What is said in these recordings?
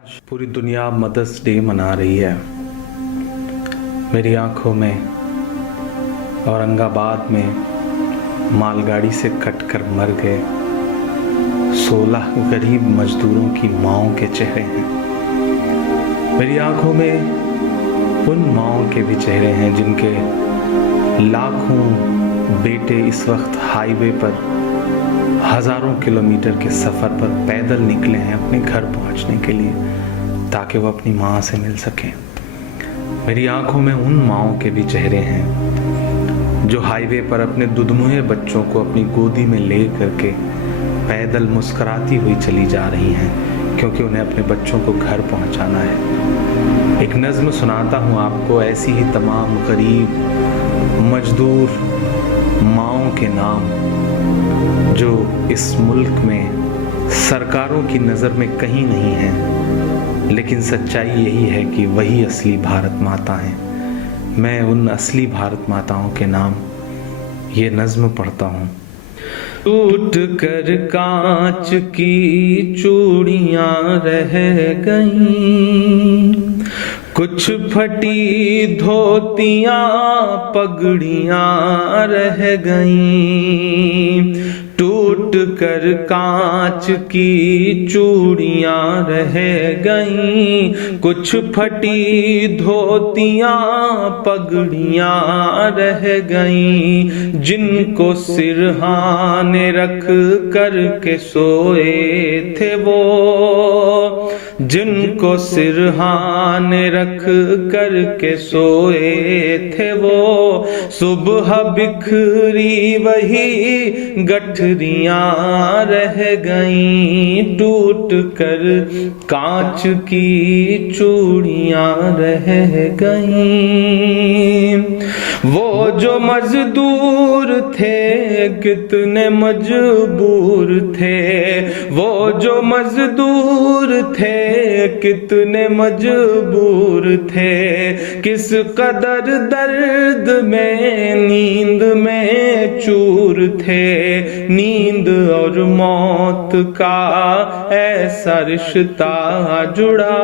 आज पूरी दुनिया मदर्स डे मना रही है। मेरी आंखों में औरंगाबाद में मालगाड़ी से कटकर मर गए 16 गरीब मजदूरों की माँओं के चेहरे हैं। मेरी आंखों में उन माँओं के भी चेहरे हैं जिनके लाखों बेटे इस वक्त हाईवे पर हजारों किलोमीटर के सफ़र पर पैदल निकले हैं अपने घर पहुंचने के लिए, ताकि वो अपनी माँ से मिल सकें। मेरी आंखों में उन माँओं के भी चेहरे हैं जो हाईवे पर अपने दुधमुहे बच्चों को अपनी गोदी में ले करके पैदल मुस्कुराती हुई चली जा रही हैं, क्योंकि उन्हें अपने बच्चों को घर पहुंचाना है। एक नज़्म सुनाता हूँ आपको, ऐसी ही तमाम गरीब मजदूर माँओं के नाम जो इस मुल्क में सरकारों की नज़र में कहीं नहीं है, लेकिन सच्चाई यही है कि वही असली भारत माता हैं। मैं उन असली भारत माताओं के नाम ये नज़्म पढ़ता हूँ। टूट कर कांच की चूड़ियाँ रह गईं, कुछ फटी धोतियाँ पगड़ियाँ रह गईं। टूट कर कांच की चूड़ियाँ रह गईं, कुछ फटी धोतियाँ पगड़ियाँ रह गईं। जिनको सिरहाने रख कर के सोए थे वो, जिनको सिरहाने रख कर के सोए थे वो, सुबह बिखरी वही गठरियाँ रह गईं। टूट कर कांच की चूड़ियाँ रह गईं। वो जो मजदूर थे कितने मजबूर थे, वो जो मजदूर थे कितने मजबूर थे। किस कदर दर्द में नींद में चूर थे, नींद और मौत का ऐसा रिश्ता जुड़ा,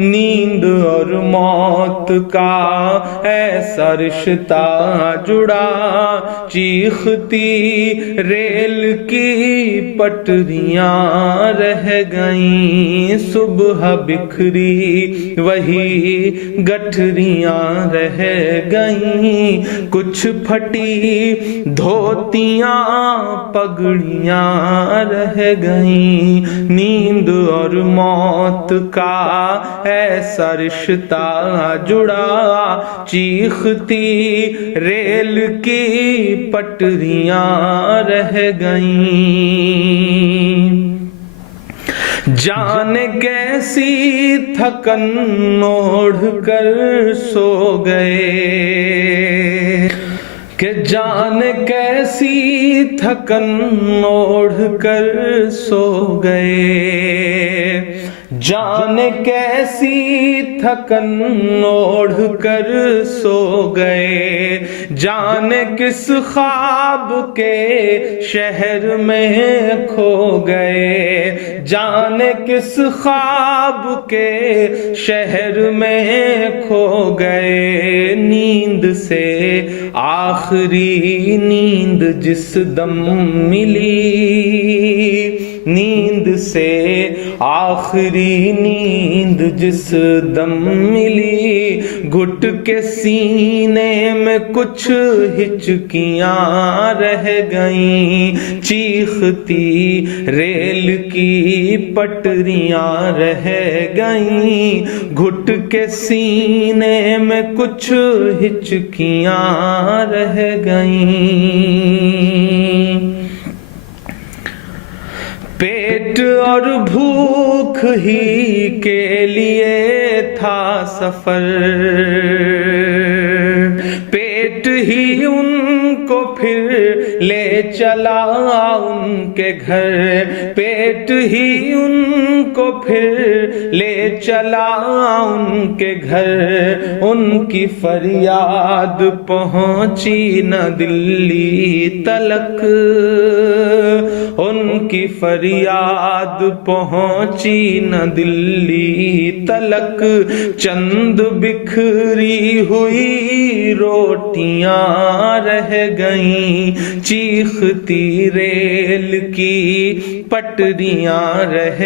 नींद और मौत का ऐसा रिश्ता जुड़ा। चीखती रेल की पटरियाँ रह गईं, सुबह बिखरी वही गठरियाँ रह गईं। कुछ फटी धोतियाँ पगड़ियाँ रह गईं। नींद और मौत का ऐसा रिश्ता जुड़ा, चीखती रेल की पटरियाँ रह गईं। जाने कैसी थकन ओढ़ कर सो गए, कि जाने कैसी थकन ओढ़ कर सो गए। जाने कैसी थकन ओढ़ कर सो गए। जाने किस ख्वाब के शहर में खो गए। जाने किस ख्वाब के शहर में खो गए। नींद से आखिरी नींद जिस दम मिली, नींद से आखिरी नींद जिस दम मिली। घुट के सीने में कुछ हिचकियाँ रह गईं। चीखती रेल की पटरियाँ रह गईं। घुट के सीने में कुछ हिचकियाँ रह गईं। पेट और भूख ही के लिए था सफर, पेट ही उनको फिर ले चला उनके घर। पेट ही उनको उनको फिर ले चला उनके घर। उनकी फरियाद पहुंची न दिल्ली तलक, उनकी फरियाद पहुंची न दिल्ली तलक। चंद बिखरी हुई रोटियां रह गईं, चीखती रेल की पटरियां रह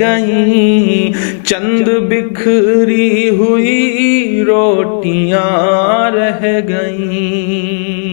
गईं। चंद बिखरी हुई रोटियां रह गईं।